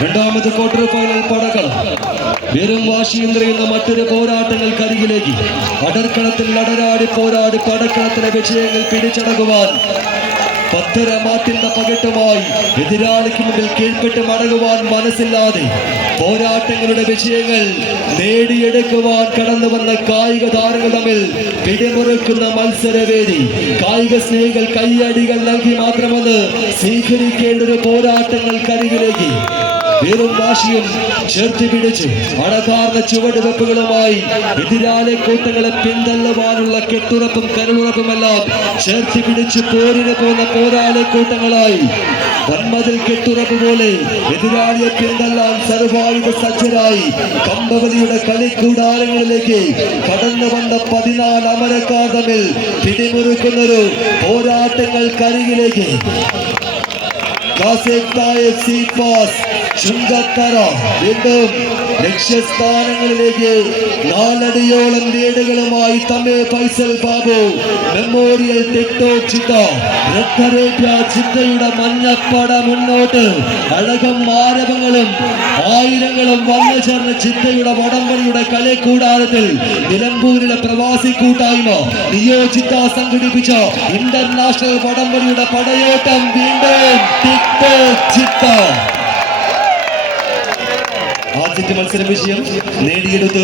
രണ്ടാമത് quarter final പടക്കളം വെറും വാശിയും നിറയുന്ന മറ്റൊരു പോരാട്ടങ്ങൾക്കരികിലേക്ക് അടർക്കളത്തിൽ അടരാടി പോരാടി പടക്കളത്തിലെ വിജയങ്ങൾ പിടിച്ചടക്കുവാൻ പത്തര മാറ്റുന്ന പകട്ടുമായി എതിരാളിക്ക് മുമ്പിൽ കീഴ്പ്പെട്ട് മടങ്ങുവാൻ മനസ്സില്ലാതെ പോരാട്ടങ്ങളുടെ വിജയങ്ങൾ നേടിയെടുക്കുവാൻ കടന്നു വന്ന കായിക താരങ്ങൾ തമ്മിൽ പിടിമുറുക്കുന്ന മത്സരവേദി. കായിക സ്നേഹികൾ കയ്യടികൾ നൽകി മാത്രമെന്ന് സ്വീകരിക്കേണ്ട ഒരു പോരാട്ടങ്ങൾ കരികിലേക്ക് വെറും വാശിയും ചേർത്ത് പിടിച്ച് അടകാർന്ന ചുവടുവെപ്പുകളുമായി എതിരാളി കൂട്ടങ്ങളെ പിന്തള്ളുവാനുള്ള കെട്ടുറപ്പും കരുളുറപ്പുമെല്ലാം ചേർത്തി പിടിച്ച് പോരിന് പോകുന്ന പോരാളി കൂട്ടങ്ങളായി വന്മതിൽ കെട്ടുറപ്പ് പോലെ എതിരാളിയെ പിന്തള്ളാൻ സർവായുധ സജ്ജരായി കമ്പവലിയുടെ കളിക്കൂടാരങ്ങളിലേക്ക് കടന്നു വന്ന പതിനാല് അമരക്കാർ തമ്മിൽ പിടിമുറുക്കുന്നൊരു പോരാട്ടങ്ങൾക്കരികിലേക്ക്. കരികിലേക്ക് ചുങ്കത്തറ വീണ്ടും ലക്ഷ്യസ്ഥാനങ്ങളിലേക്ക് നാലടിയോളം ലീഡുകളുമായി തമേ ഫൈസൽ ബാബു. മെമ്മോറിയൽ ടിക്ടോക് ചിത്ത രക്തരേഖ ചിത്തയുടെ മഞ്ഞപ്പട മുന്നോട്ട്. അഴകം ആരവങ്ങളും ആയിരങ്ങളും വന്നു ചേർന്ന ചിത്തയുടെ വടംവലിയുടെ കളിക്കൂടാരത്തിൽ നിലമ്പൂരിലെ പ്രവാസി കൂട്ടായ്മ നിയോജിത സംഘടിപ്പിച്ച ഇന്റർനാഷണൽ വടംവലിയുടെ പടയോട്ടം വീണ്ടും ചിത്ത ആദ്യത്തെ മത്സര വിജയം നേടിയെടുത്തു.